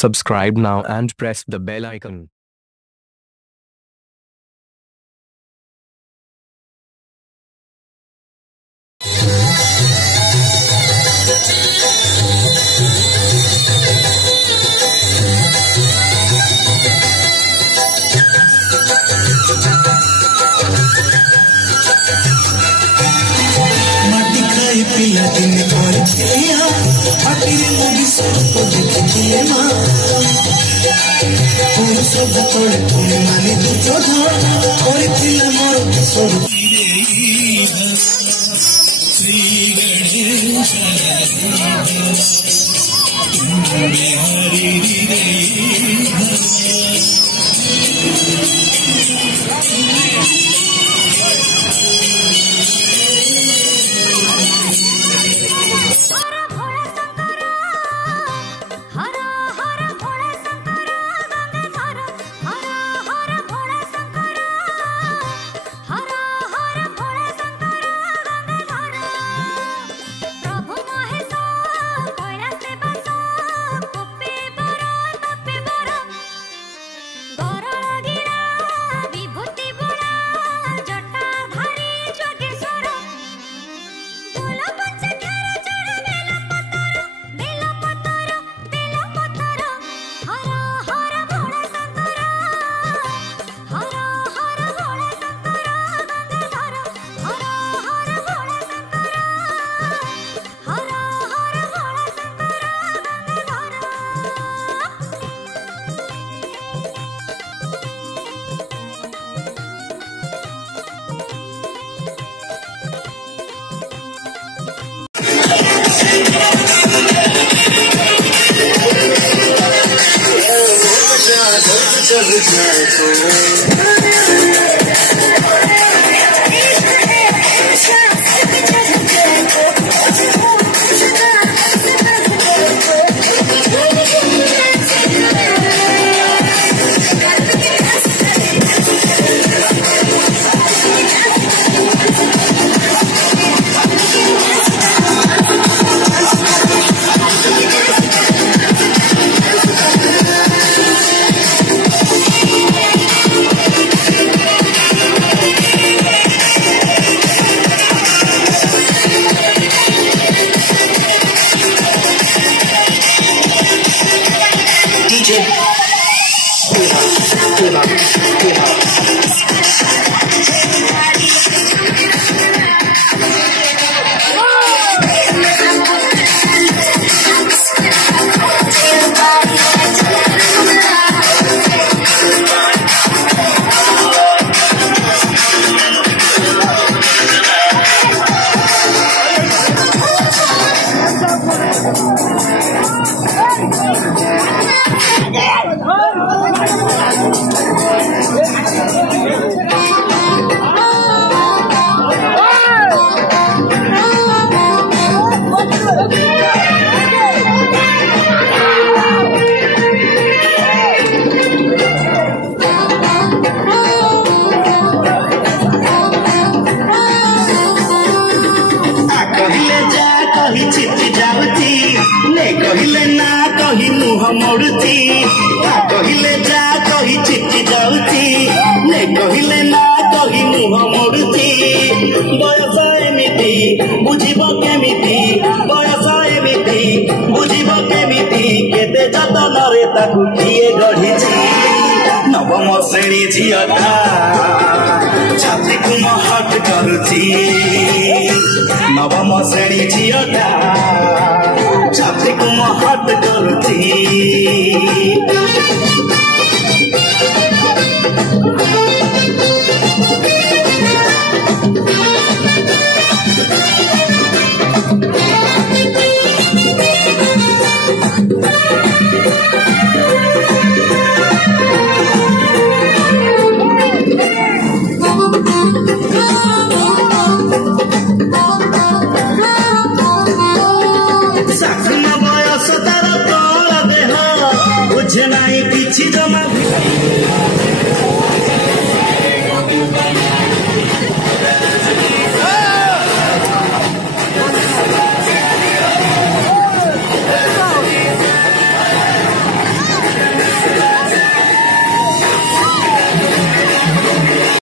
Subscribe now and press the bell icon. पिला दिन करथिया हाटीरे मुगी सब देखिए ना तुम सब तोड़े तुम माने तू जोधा करथिला मोर सब श्री गणेश हरि रे कहले ना कही मुह मोड़ती कहले जा कही चिट्ठी जाऊती ने कहले ना कही मुह मोड़ती बयस एमिति बुझिब केमिति बयस एमिति बुझिब केमिति केते जतन रे ताकू किए गढ़िछि नवम श्रेणी झियटा छाती को महट करुछि नवम श्रेणी झियटा छाती को महट करुछि बुझे नहीं किछि जमा